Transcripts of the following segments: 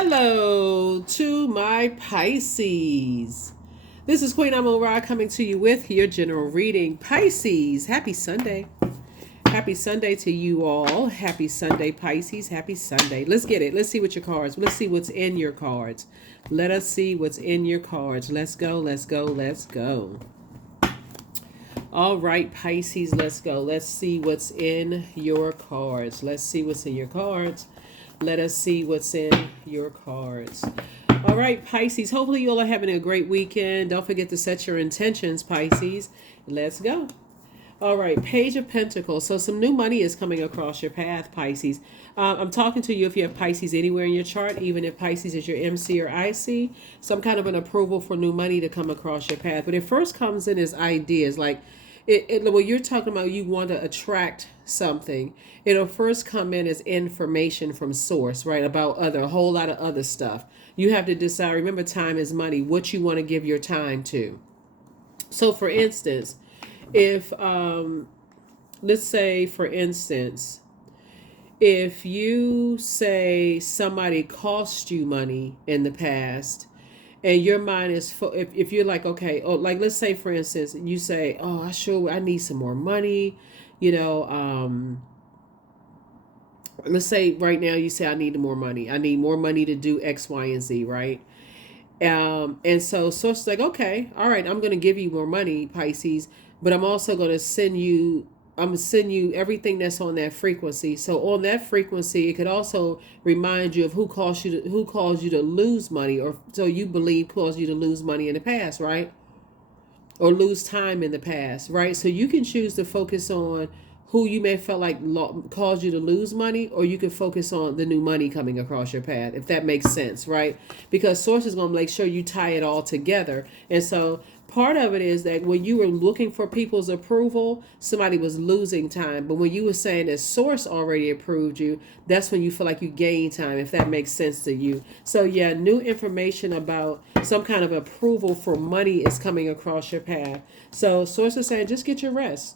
Hello to my Pisces. This is Queen Amun Ra coming to you with your general reading. Pisces, happy Sunday. Happy Sunday to you all. Happy Sunday, Pisces. Happy Sunday. Let's get it. Let's see what your cards. Let's see what's in your cards. Let us see what's in your cards. Let's go. Let's go. Let's go. All right, Pisces, let's go. Let's see what's in your cards. Let's see what's in your cards. Let us see what's in your cards. All right, Pisces, hopefully you all are having a great weekend. Don't forget to set your intentions, Pisces. Let's go. All right, Page of Pentacles. So some new money is coming across your path, Pisces. I'm talking to you if you have Pisces anywhere in your chart, even if Pisces is your MC or IC, some kind of an approval for new money to come across your path. But it first comes in as ideas, like when you're talking about you want to attract something, it'll first come in as information from source, right? About a whole lot of other stuff. You have to decide, remember time is money, what you want to give your time to. So for instance, if let's say for instance, if you say somebody cost you money in the past and your mind is if you're like, okay, oh, like let's say for instance you say, oh, I need some more money, you know, let's say right now you say I need more money to do X, Y, and Z, right? And so it's like, okay, all right, I'm going to give you more money, Pisces, but I'm also going to send you everything that's on that frequency. So on that frequency, it could also remind you of who caused you to lose money, or so you believe caused you to lose money in the past, right? Or lose time in the past, right? So you can choose to focus on who you may feel like caused you to lose money, or you can focus on the new money coming across your path, if that makes sense, right? Because source is going to make sure you tie it all together. And so part of it is that when you were looking for people's approval, somebody was losing time. But when you were saying that source already approved you, that's when you feel like you gain time, if that makes sense to you. So yeah, new information about some kind of approval for money is coming across your path. So source is saying, just get your rest.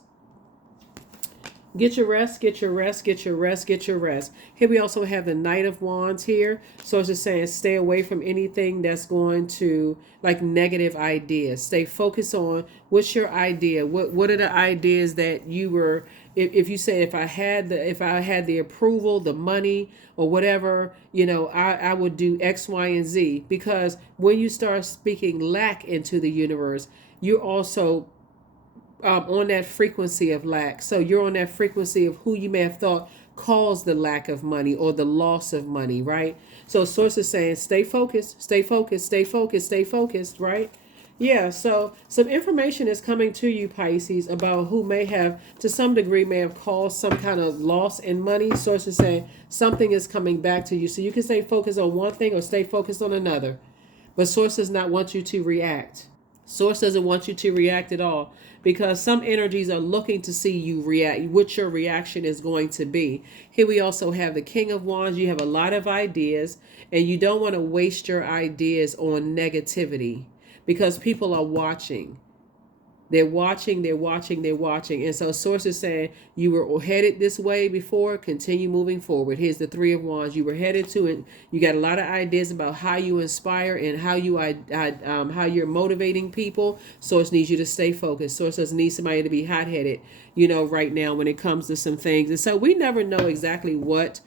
Get your rest, get your rest, get your rest, get your rest. Here we also have the Knight of Wands here. So it's just saying stay away from anything that's going to, like, negative ideas. Stay focused on what's your idea. What are the ideas that you were, if you say if I had the approval, the money, or whatever, you know, I would do X, Y, and Z. Because when you start speaking lack into the universe, you're also on that frequency of lack. So you're on that frequency of who you may have thought caused the lack of money or the loss of money, right? So source is saying stay focused, stay focused, stay focused, stay focused, right? Yeah, so some information is coming to you, Pisces, about who may have, to some degree, may have caused some kind of loss in money. Source is saying something is coming back to you. So you can stay focused on one thing or stay focused on another. But source does not want you to react. Source doesn't want you to react at all, because some energies are looking to see you react, what your reaction is going to be. Here we also have the King of Wands. You have a lot of ideas, and you don't want to waste your ideas on negativity, because people are watching. They're watching, they're watching, they're watching. And so source is saying you were headed this way before, continue moving forward. Here's the Three of Wands. You were headed to it. You got a lot of ideas about how you inspire and how you're motivating people. Source needs you to stay focused. Source doesn't need somebody to be hot-headed, you know, right now when it comes to some things. And so we never know exactly what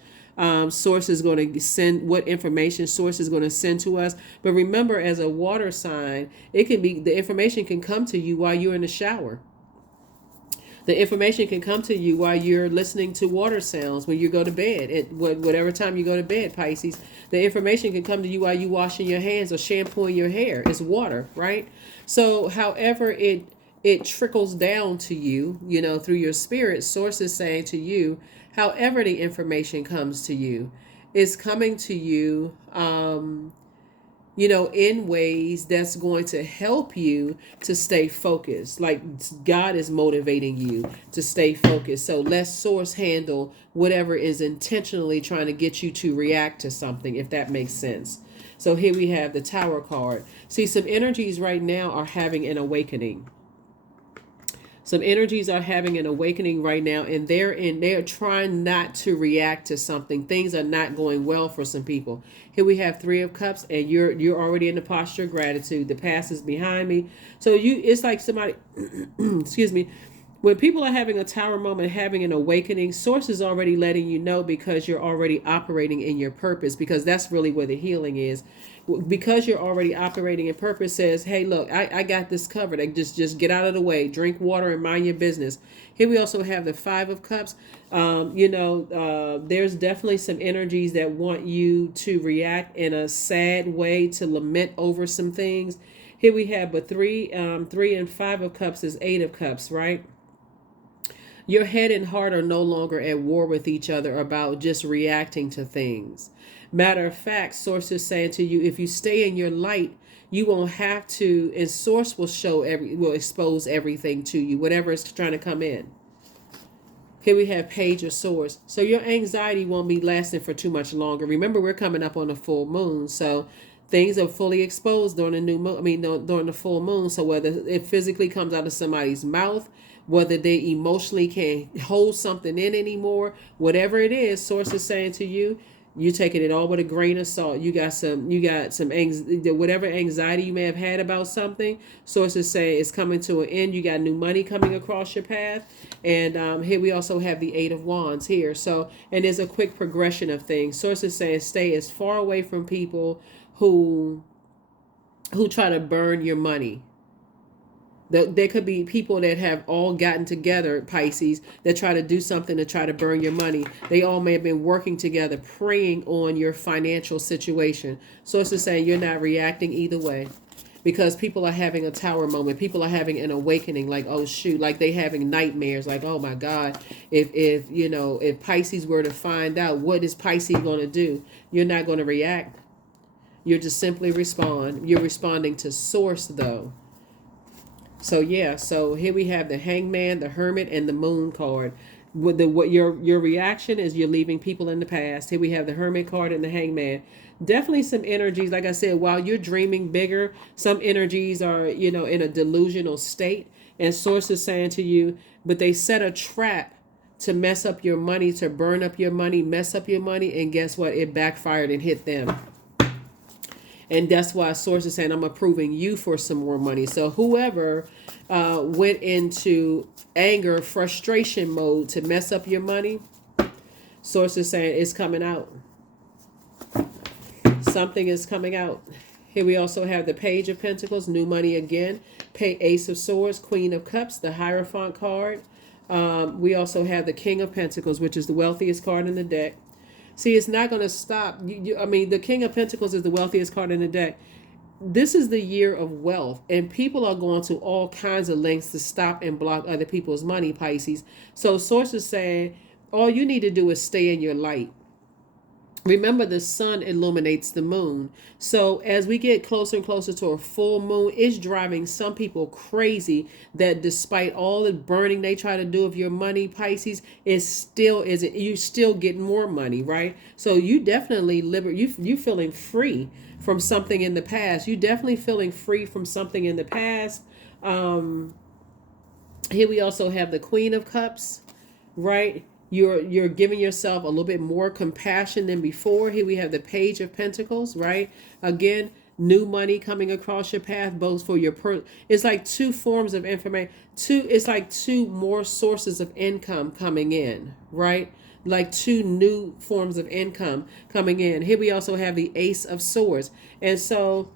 source is going to send, what information source is going to send to us. But remember, as a water sign, it can be, the information can come to you while you're in the shower. The information can come to you while you're listening to water sounds when you go to bed. At whatever time you go to bed, Pisces, the information can come to you while you're washing your hands or shampooing your hair. It's water, right? So however it trickles down to you, you know, through your spirit, source is saying to you, however the information comes to you, is coming to you, you know, in ways that's going to help you to stay focused. Like God is motivating you to stay focused. So let source handle whatever is intentionally trying to get you to react to something, if that makes sense. So here we have the Tower card. See, some energies right now are having an awakening. Some energies are having an awakening right now, and they're trying not to react to something. Things are not going well for some people. Here we have Three of Cups, and you're already in the posture of gratitude. The past is behind me. So it's like somebody excuse me. When people are having a tower moment, having an awakening, source is already letting you know, because you're already operating in your purpose, because that's really where the healing is. Because you're already operating in purpose, says, hey, look, I got this covered. Just get out of the way, drink water, and mind your business. Here we also have the Five of Cups. There's definitely some energies that want you to react in a sad way, to lament over some things. Here we have, but three and Five of Cups is Eight of Cups, right? Your head and heart are no longer at war with each other about just reacting to things. Matter of fact, source is saying to you, if you stay in your light, you won't have to, and source will expose everything to you, whatever is trying to come in. Here we have Page of Swords. So your anxiety won't be lasting for too much longer. Remember, we're coming up on a full moon, so things are fully exposed during the new moon. During the full moon. So whether it physically comes out of somebody's mouth, whether they emotionally can't hold something in anymore, whatever it is, source is saying to you, you taking it all with a grain of salt. You got some whatever anxiety you may have had about something. Sources say it's coming to an end. You got new money coming across your path, and here we also have the Eight of Wands here. So, and there's a quick progression of things. Sources saying stay as far away from people who try to burn your money. There could be people that have all gotten together, Pisces, that try to do something to try to burn your money. They all may have been working together, preying on your financial situation. So it's to say you're not reacting either way, because people are having a tower moment. People are having an awakening, like, oh shoot, like they having nightmares, like, oh my God, if Pisces were to find out, what is Pisces going to do? You're not going to react. You're just simply respond. You're responding to source though. So yeah, so here we have the Hangman, the Hermit, and the Moon card. What your reaction is, you're leaving people in the past. Here we have the Hermit card and the Hangman. Definitely some energies, like I said, while you're dreaming bigger, some energies are, in a delusional state. And source is saying to you, but they set a trap to mess up your money, to burn up your money, mess up your money, and guess what? It backfired and hit them. And that's why source is saying, I'm approving you for some more money. So whoever went into anger, frustration mode to mess up your money, source is saying it's coming out. Something is coming out. Here we also have the Page of Pentacles, new money again. Ace of Swords, Queen of Cups, the Hierophant card. We also have the King of Pentacles, which is the wealthiest card in the deck. See, it's not going to stop. The King of Pentacles is the wealthiest card in the deck. This is the year of wealth, and people are going to all kinds of lengths to stop and block other people's money, Pisces. So sources saying all you need to do is stay in your light. Remember, the sun illuminates the moon. So as we get closer and closer to a full moon, it's driving some people crazy that despite all the burning they try to do of your money, Pisces, it still isn't. You still get more money, right? So you definitely you feeling free from something in the past. You definitely feeling free from something in the past. Here we also have the Queen of Cups, right? You're giving yourself a little bit more compassion than before. Here we have the Page of Pentacles, right? Again, new money coming across your path, both for your it's like two forms of information. It's like two more sources of income coming in, right? Like two new forms of income coming in. Here we also have the Ace of Swords. And so,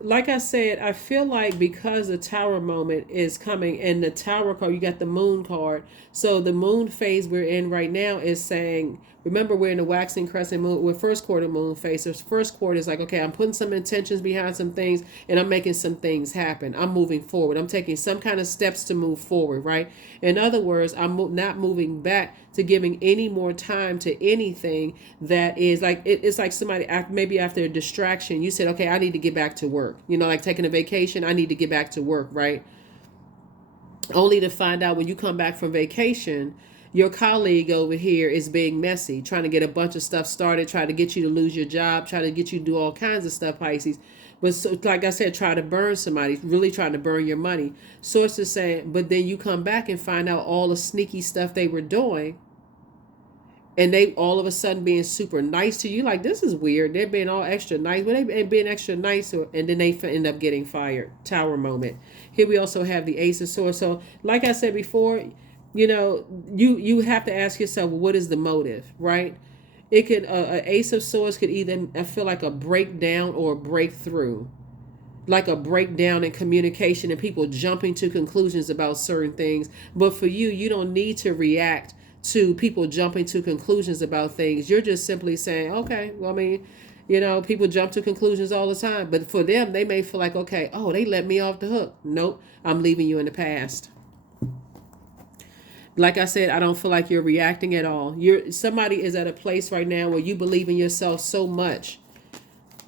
like I said, I feel like because the Tower moment is coming, and the Tower card, you got the Moon card. So the moon phase we're in right now is saying, remember, we're in the waxing crescent moon, we're first quarter moon phase. So first quarter is like, okay, I'm putting some intentions behind some things, and I'm making some things happen. I'm moving forward. I'm taking some kind of steps to move forward, right? In other words, I'm not moving back to giving any more time to anything that is like, it's like somebody, maybe after a distraction, you said, okay, I need to get back to work. Like taking a vacation, I need to get back to work, right? Only to find out when you come back from vacation, Your colleague over here is being messy, trying to get a bunch of stuff started, trying to get you to lose your job, trying to get you to do all kinds of stuff, Pisces. But so, like I said, try to burn somebody, really trying to burn your money. Source is saying, but then you come back and find out all the sneaky stuff they were doing, and they all of a sudden being super nice to you. Like, this is weird. They're being all extra nice, but they being extra nice, and then they end up getting fired. Tower moment. Here we also have the Ace of Swords. So, like I said before, you have to ask yourself, well, what is the motive, right? It could a Ace of Swords could either feel like a breakdown or a breakthrough, like a breakdown in communication and people jumping to conclusions about certain things. But for you, you don't need to react to people jumping to conclusions about things. You're just simply saying, okay, well, I mean, people jump to conclusions all the time. But for them, they may feel like, okay, oh, they let me off the hook. Nope, I'm leaving you in the past. Like I said, I don't feel like you're reacting at all. Somebody is at a place right now where you believe in yourself so much.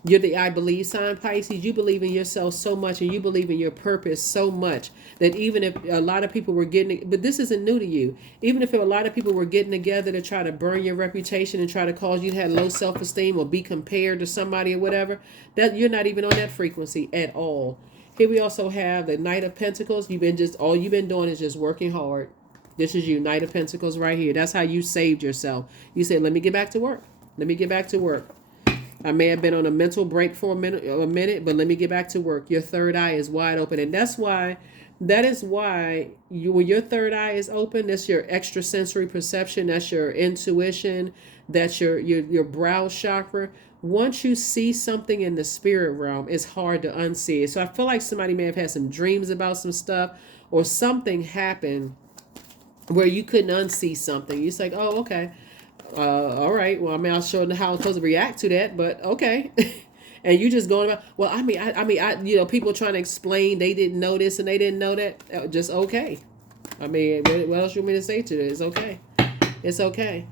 You're the I believe sign, Pisces. You believe in yourself so much, and you believe in your purpose so much that even if a lot of people were getting, but this isn't new to you. Even if a lot of people were getting together to try to burn your reputation and try to cause you to have low self-esteem or be compared to somebody or whatever, that you're not even on that frequency at all. Here we also have the Knight of Pentacles. All you've been doing is just working hard. This is you, Knight of Pentacles right here. That's how you saved yourself. You said, let me get back to work. Let me get back to work. I may have been on a mental break for a minute, but let me get back to work. Your third eye is wide open. And that is why when your third eye is open, that's your extrasensory perception. That's your intuition. That's your brow chakra. Once you see something in the spirit realm, it's hard to unsee it. So I feel like somebody may have had some dreams about some stuff, or something happened where you couldn't unsee something. You're like, oh, okay. All right. Well, I mean, I'll show them how I'm supposed to react to that, but okay. And you just going about, well, I people trying to explain they didn't know this and they didn't know that. Just okay. I mean, what else you want me to say to it? It's okay. It's okay.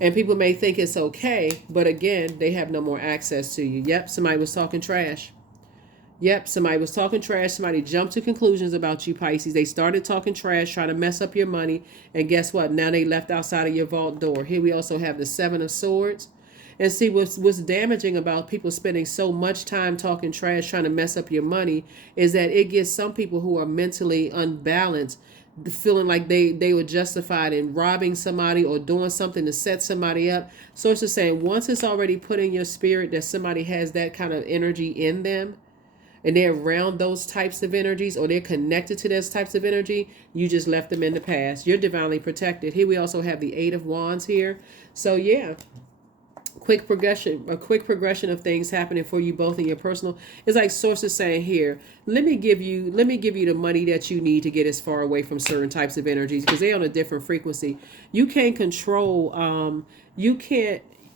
And people may think it's okay, but again, they have no more access to you. Yep, somebody was talking trash. Yep, somebody was talking trash. Somebody jumped to conclusions about you, Pisces. They started talking trash, trying to mess up your money. And guess what? Now they left outside of your vault door. Here we also have the Seven of Swords. And see, what's damaging about people spending so much time talking trash, trying to mess up your money, is that it gets some people who are mentally unbalanced feeling like they were justified in robbing somebody or doing something to set somebody up. So it's just saying, once it's already put in your spirit that somebody has that kind of energy in them, and they're around those types of energies, or they're connected to those types of energy, you just left them in the past. You're divinely protected. Here we also have the Eight of Wands here. So yeah, a quick progression of things happening for you both in your personal. It's like sources saying here, let me give you the money that you need to get as far away from certain types of energies, because they're on a different frequency. You can't control,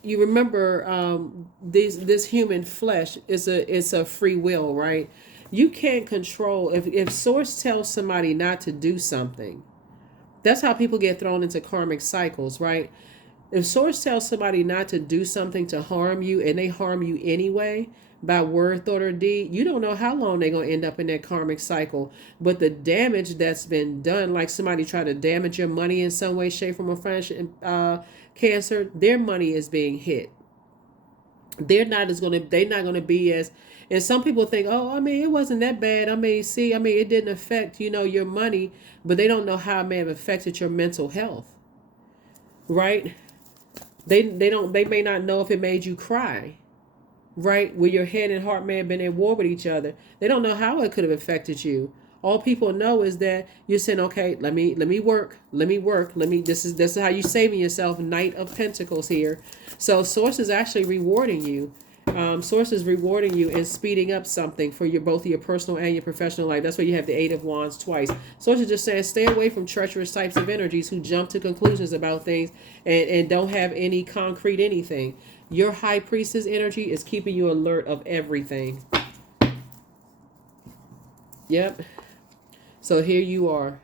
you remember, this human flesh is a free will, right? You can't control if source tells somebody not to do something. That's how people get thrown into karmic cycles, right? If source tells somebody not to do something to harm you, and they harm you anyway by word, thought, or deed, you don't know how long they're going to end up in that karmic cycle. But the damage that's been done, like somebody tried to damage your money in some way, shape, form, or fashion, Cancer, their money is being hit. They're not going to be as, and some people think, oh, I mean, it wasn't that bad. I mean, it didn't affect, your money, but they don't know how it may have affected your mental health, right? They may not know if it made you cry, right? Where your head and heart may have been at war with each other. They don't know how it could have affected you. All people know is that you're saying, okay, let me work. This is how you saving yourself. Knight of Pentacles here. So source is actually rewarding you. Source is rewarding you and speeding up something for both your personal and your professional life. That's why you have the Eight of Wands twice. Source is just saying, stay away from treacherous types of energies who jump to conclusions about things and don't have any concrete anything. Your High Priestess energy is keeping you alert of everything. Yep. So here you are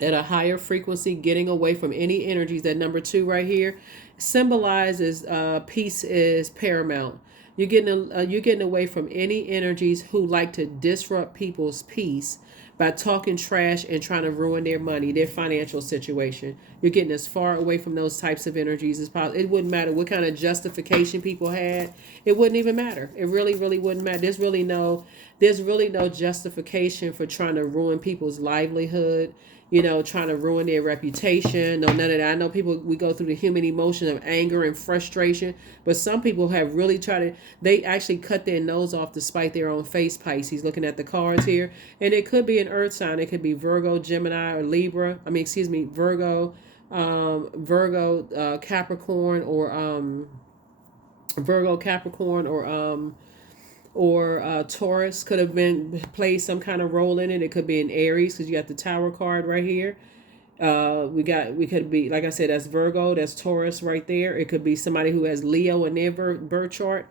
at a higher frequency, getting away from any energies. That number 2 right here symbolizes peace is paramount. You're getting away from any energies who like to disrupt people's peace by talking trash and trying to ruin their money, their financial situation. You're getting as far away from those types of energies as possible. It wouldn't matter what kind of justification people had. It wouldn't even matter. It really, really wouldn't matter. There's really no justification for trying to ruin people's livelihood, trying to ruin their reputation. No, none of that. I know people, we go through the human emotion of anger and frustration, but some people have really tried to, they actually cut their nose off to spite their own face, Pisces, looking at the cards here. And it could be an earth sign. It could be Virgo, Gemini, or Libra. Capricorn, or Taurus could have been played some kind of role in it. It could be an Aries because you got the Tower card right here. We could be, like I said, that's Virgo, that's Taurus right there. It could be somebody who has Leo in their birth chart.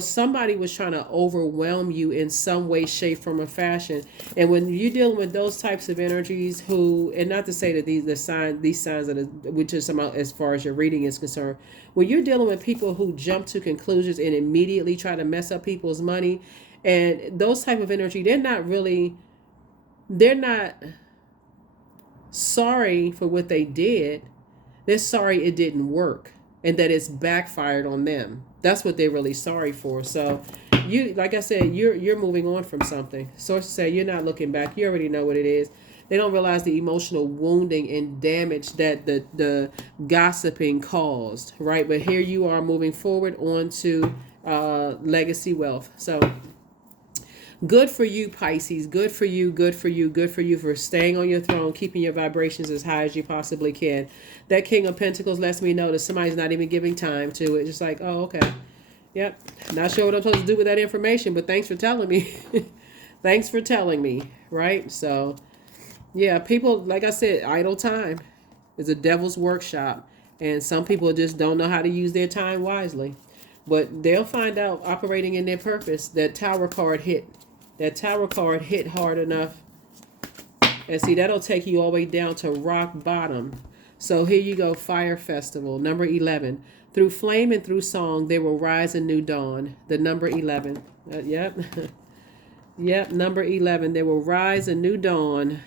Somebody was trying to overwhelm you in some way, shape, form, or fashion. And when you're dealing with those types of energies, and not to say that these signs are which is some, as far as your reading is concerned, when you're dealing with people who jump to conclusions and immediately try to mess up people's money, and those type of energy, they're not sorry for what they did. They're sorry it didn't work and that it's backfired on them. That's what they're really sorry for. So like I said, you're moving on from something. Sources say you're not looking back. You already know what it is. They don't realize the emotional wounding and damage that the gossiping caused, right? But here you are moving forward on to legacy wealth. So good for you, Pisces. Good for you, good for you, good for you for staying on your throne, keeping your vibrations as high as you possibly can. That King of Pentacles lets me know that somebody's not even giving time to it. Just like, oh, okay. Yep. Not sure what I'm supposed to do with that information, but thanks for telling me. Thanks for telling me, right? So, yeah, people, like I said, idle time is a devil's workshop. And some people just don't know how to use their time wisely. But they'll find out operating in their purpose. That Tower card hit hard enough. And see, that'll take you all the way down to rock bottom. So here you go, Fire Festival, number 11. Through flame and through song, there will rise a new dawn. The number 11. Yep. Yep, number 11. There will rise a new dawn.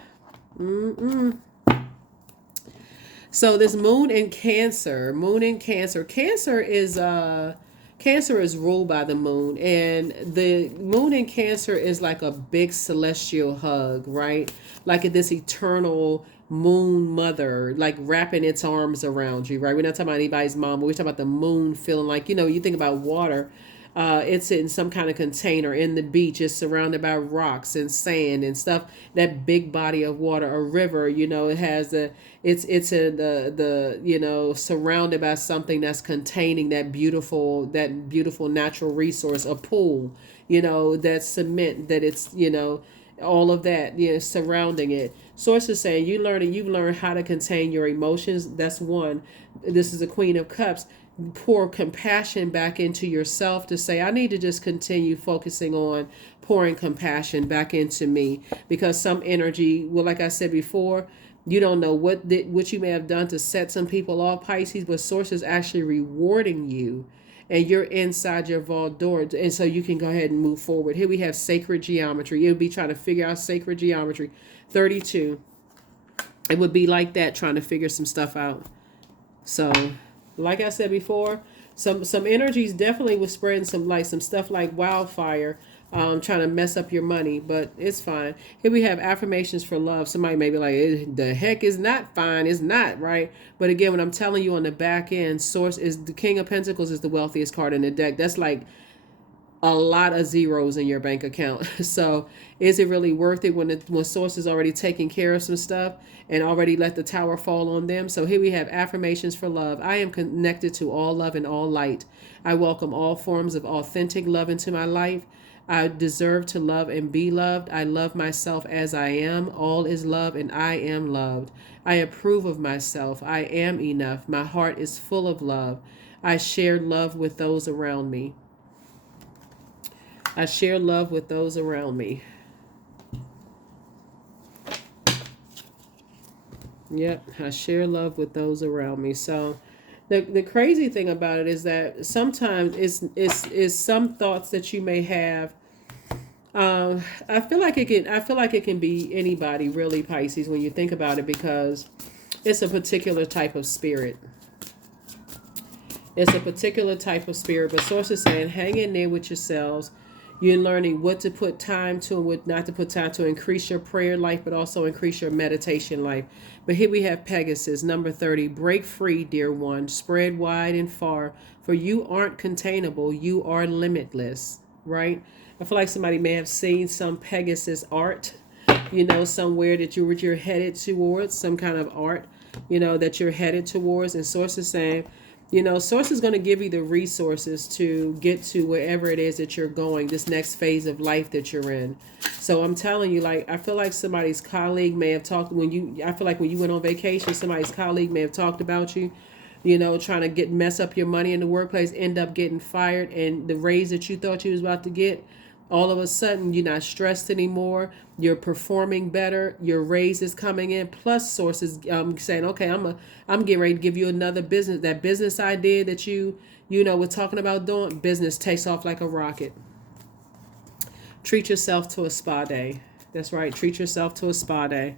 So this moon in Cancer. Cancer is ruled by the moon, and the moon in Cancer is like a big celestial hug, right? Like this eternal moon mother, like wrapping its arms around you, right? We're not talking about anybody's mom, but we're talking about the moon feeling like, you think about water. It's in some kind of container in the beach. It's surrounded by rocks and sand and stuff. That big body of water, a river, it has it's in the surrounded by something that's containing that beautiful natural resource, a pool, that cement, that it's, all of that, surrounding it. Sources saying you've learned how to contain your emotions. That's one. This is the Queen of Cups. Pour compassion back into yourself to say, I need to just continue focusing on pouring compassion back into me, because some energy, well, like I said before, you don't know what you may have done to set some people off, Pisces, but source is actually rewarding you, and you're inside your vault door, and so you can go ahead and move forward. Here we have sacred geometry. It would be trying to figure out sacred geometry. 32. It would be like that, trying to figure some stuff out. So, like I said before, some energies definitely was spreading some stuff like wildfire, trying to mess up your money, but it's fine. Here we have affirmations for love. Somebody may be like, the heck is not fine. It's not, right? But again, when I'm telling you on the back end, source is the King of Pentacles is the wealthiest card in the deck. That's like a lot of zeros in your bank account. So is it really worth it when source is already taking care of some stuff and already let the tower fall on them? So here we have affirmations for love. I am connected to all love and all light. I welcome all forms of authentic love into my life. I deserve to love and be loved. I love myself as I am. All is love and I am loved. I approve of myself. I am enough. My heart is full of love. I share love with those around me. I share love with those around me. Yep, I share love with those around me. So The crazy thing about it is that sometimes it's some thoughts that you may have. I feel like it can be anybody really, Pisces, when you think about it, because it's a particular type of spirit. It's a particular type of spirit. But Source is saying, hang in there with yourselves. You're learning what to put time to and what not to put time to. Increase your prayer life, but also increase your meditation life. But here we have Pegasus, number 30. Break free, dear one. Spread wide and far. For you aren't containable. You are limitless. Right? I feel like somebody may have seen some Pegasus art, somewhere that you're headed towards, some kind of art, that you're headed towards. And Source is saying, Source is going to give you the resources to get to wherever it is that you're going, this next phase of life that you're in. So I'm telling you, like, I feel like somebody's colleague may have talked I feel like when you went on vacation, somebody's colleague may have talked about you, trying to mess up your money in the workplace, end up getting fired, and the raise that you thought you was about to get, all of a sudden you're not stressed anymore. You're performing better. Your raise is coming in. Plus, Sources saying, okay, I'm getting ready to give you another business. That business idea that we're talking about doing, business takes off like a rocket. Treat yourself to a spa day. That's right. Treat yourself to a spa day.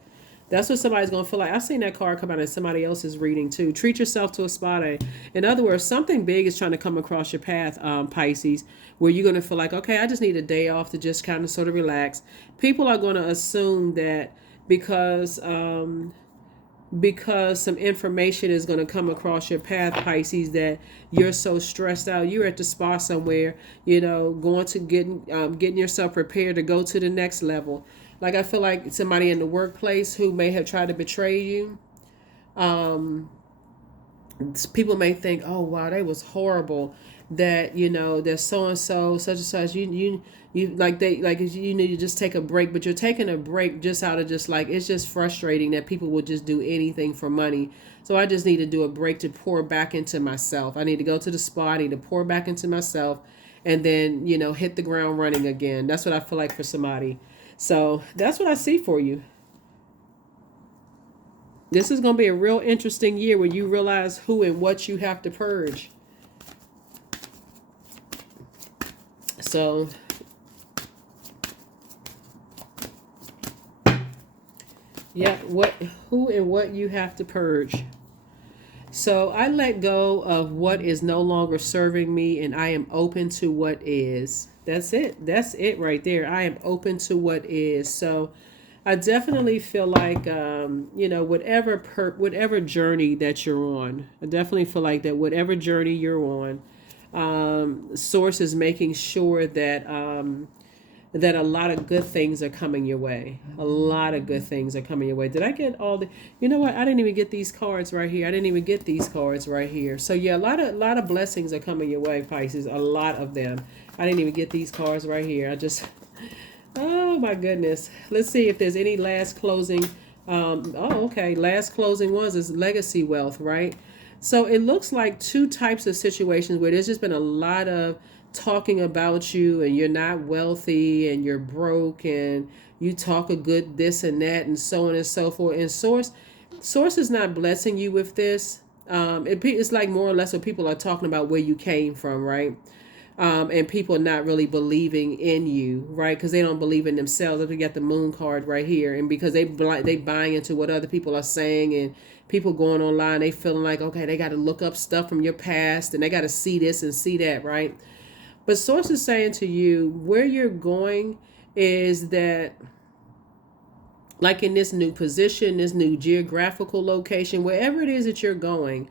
That's what somebody's going to feel like. I've seen that card come out in somebody else's reading too. Treat yourself to a spa day. In other words, something big is trying to come across your path, Pisces, where you're going to feel like, okay, I just need a day off to just kind of sort of relax. People are going to assume that because some information is going to come across your path, Pisces, that you're so stressed out. You're at the spa somewhere, going to getting yourself prepared to go to the next level. Like, I feel like somebody in the workplace who may have tried to betray you. People may think, oh wow, that was horrible. That that so and so, such and such. You like you need to just take a break, but you're taking a break just out of just like, it's just frustrating that people would just do anything for money. So I just need to do a break to pour back into myself. I need to go to the spa. I need to pour back into myself, and then hit the ground running again. That's what I feel like for somebody. So that's what I see for you. This is going to be a real interesting year when you realize who and what you have to purge. So, yeah, who and what you have to purge. So I let go of what is no longer serving me, and I am open to what is. That's it. That's it right there. I am open to what is. So I definitely feel like, whatever journey that you're on, I definitely feel like that whatever journey you're on, Source is making sure that a lot of good things are coming your way. A lot of good things are coming your way. Did I get all the? You know what? I didn't even get these cards right here. I didn't even get these cards right here. So yeah, a lot of blessings are coming your way, Pisces. A lot of them. I didn't even get these cards right here. I just. Oh my goodness. Let's see if there's any last closing. Okay. Last closing ones is legacy wealth, right? So it looks like two types of situations where there's just been a lot of talking about you, and you're not wealthy and you're broke and you talk a good this and that and so on and so forth. And source is not blessing you with this. It's like more or less what people are talking about, where you came from, right? And people not really believing in you, right? Because they don't believe in themselves. We got the moon card right here, and because they buying into what other people are saying, and people going online, they feeling like, okay, they got to look up stuff from your past, and they got to see this and see that, right? But Source is saying to you, where you're going is that, like in this new position, this new geographical location, wherever it is that you're going,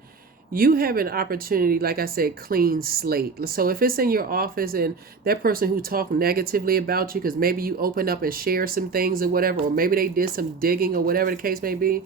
you have an opportunity, like I said, clean slate. So if it's in your office and that person who talked negatively about you, because maybe you opened up and shared some things or whatever, or maybe they did some digging or whatever the case may be,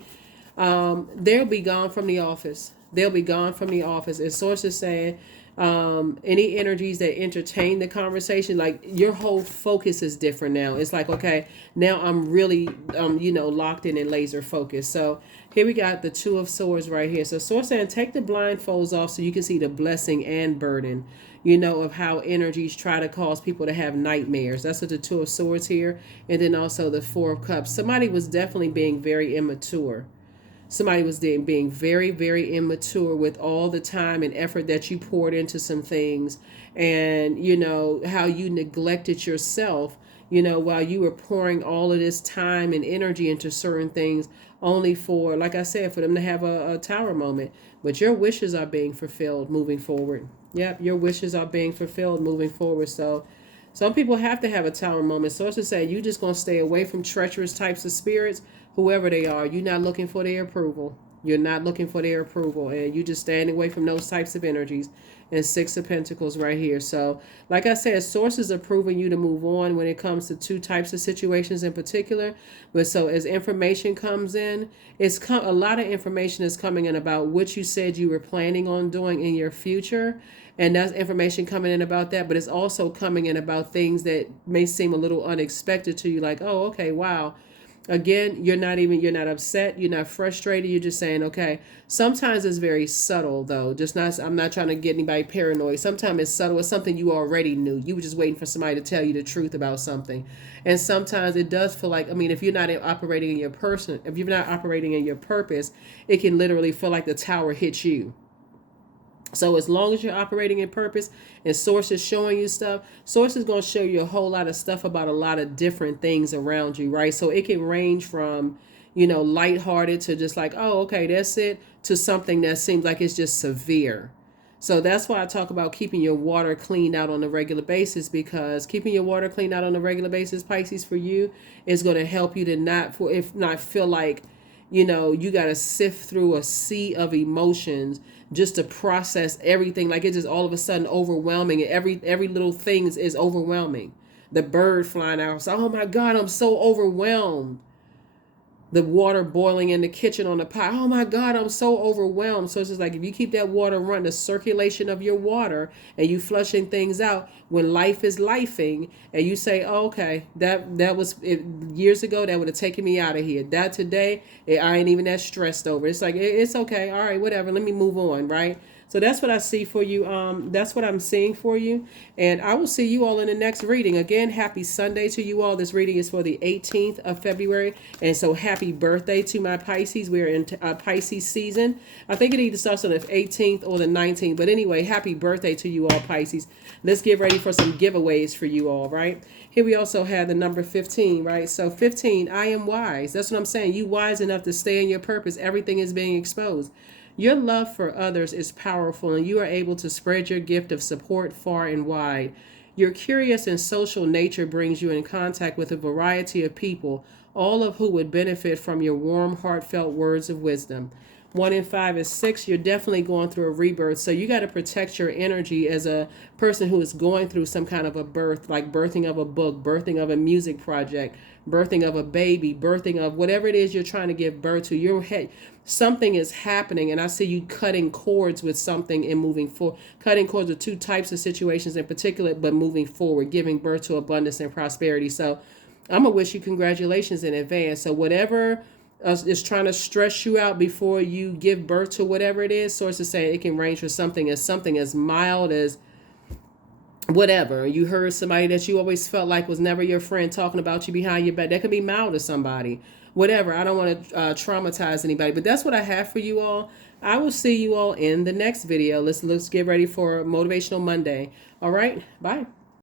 they'll be gone from the office. They'll be gone from the office. And Source is saying, any energies that entertain the conversation, like your whole focus is different now. It's like, okay, now I'm really locked in and laser focused. So here we got the Two of Swords right here. So Source saying, take the blindfolds off so you can see the blessing and burden, of how energies try to cause people to have nightmares. That's what the Two of Swords here. And then also the Four of Cups. Somebody was definitely being very immature. Somebody was being very, very immature with all the time and effort that you poured into some things, and you know how you neglected yourself, you know, while you were pouring all of this time and energy into certain things, only for, like I said, for them to have a tower moment. But your wishes are being fulfilled moving forward. Yep, your wishes are being fulfilled moving forward. So some people have to have a tower moment. So as to say, you just gonna stay away from treacherous types of spirits, whoever they are. You're not looking for their approval. You're not looking for their approval, and you just staying away from those types of energies. And Six of Pentacles right here. So, like I said, sources are proving you to move on when it comes to two types of situations in particular. But so as information comes in, a lot of information is coming in about what you said you were planning on doing in your future, and that's information coming in about that. But it's also coming in about things that may seem a little unexpected to you, like, oh, okay, wow. Again, you're not upset, you're not frustrated, you're just saying, okay. Sometimes it's very subtle though. Just not I'm not trying to get anybody paranoid. Sometimes it's subtle. It's something you already knew. You were just waiting for somebody to tell you the truth about something. And sometimes it does feel like, I mean, if you're not operating in your person, if you're not operating in your purpose, it can literally feel like the tower hits you. So as long as you're operating in purpose and source is showing you stuff, source is going to show you a whole lot of stuff about a lot of different things around you, right? So it can range from, you know, lighthearted to just like, oh, okay, that's it, to something that seems like it's just severe. So that's why I talk about keeping your water cleaned out on a regular basis, because keeping your water cleaned out on a regular basis, Pisces, for you is going to help you to if not feel like, you know, you got to sift through a sea of emotions just to process everything. Like it's just all of a sudden overwhelming, and every little thing is overwhelming. The bird flying out, so, oh my God, I'm so overwhelmed. The water boiling in the kitchen on the pot. Oh my God, I'm so overwhelmed. So it's just like, if you keep that water running, the circulation of your water, and you flushing things out, when life is lifing, and you say, oh, okay, that was it, years ago, that would have taken me out of here. That today, I ain't even that stressed over. It's like, it's okay. All right, whatever. Let me move on, right? So that's what I see for you. That's what I'm seeing for you. And I will see you all in the next reading. Again, happy Sunday to you all. This reading is for the 18th of February. And so happy birthday to my Pisces. We're in Pisces season. I think it either starts on the 18th or the 19th. But anyway, happy birthday to you all, Pisces. Let's get ready for some giveaways for you all, right? Here we also have the number 15, right? So 15, I am wise. That's what I'm saying. You wise enough to stay in your purpose. Everything is being exposed. Your love for others is powerful, and you are able to spread your gift of support far and wide. Your curious and social nature brings you in contact with a variety of people, all of who would benefit from your warm, heartfelt words of wisdom. 1 in 5 is 6. You're definitely going through a rebirth. So you got to protect your energy as a person who is going through some kind of a birth, like birthing of a book, birthing of a music project, birthing of a baby, birthing of whatever it is you're trying to give birth to. Your head, something is happening, and I see you cutting cords with something and moving forward, cutting cords with two types of situations in particular, but moving forward, giving birth to abundance and prosperity. So I'm going to wish you congratulations in advance. So whatever is trying to stress you out before you give birth to whatever it is, sources say it can range from something as mild as whatever. You heard somebody that you always felt like was never your friend talking about you behind your back. That could be mild to somebody. Whatever. I don't want to traumatize anybody, but that's what I have for you all. I will see you all in the next video. Let's get ready for Motivational Monday. All right. Bye.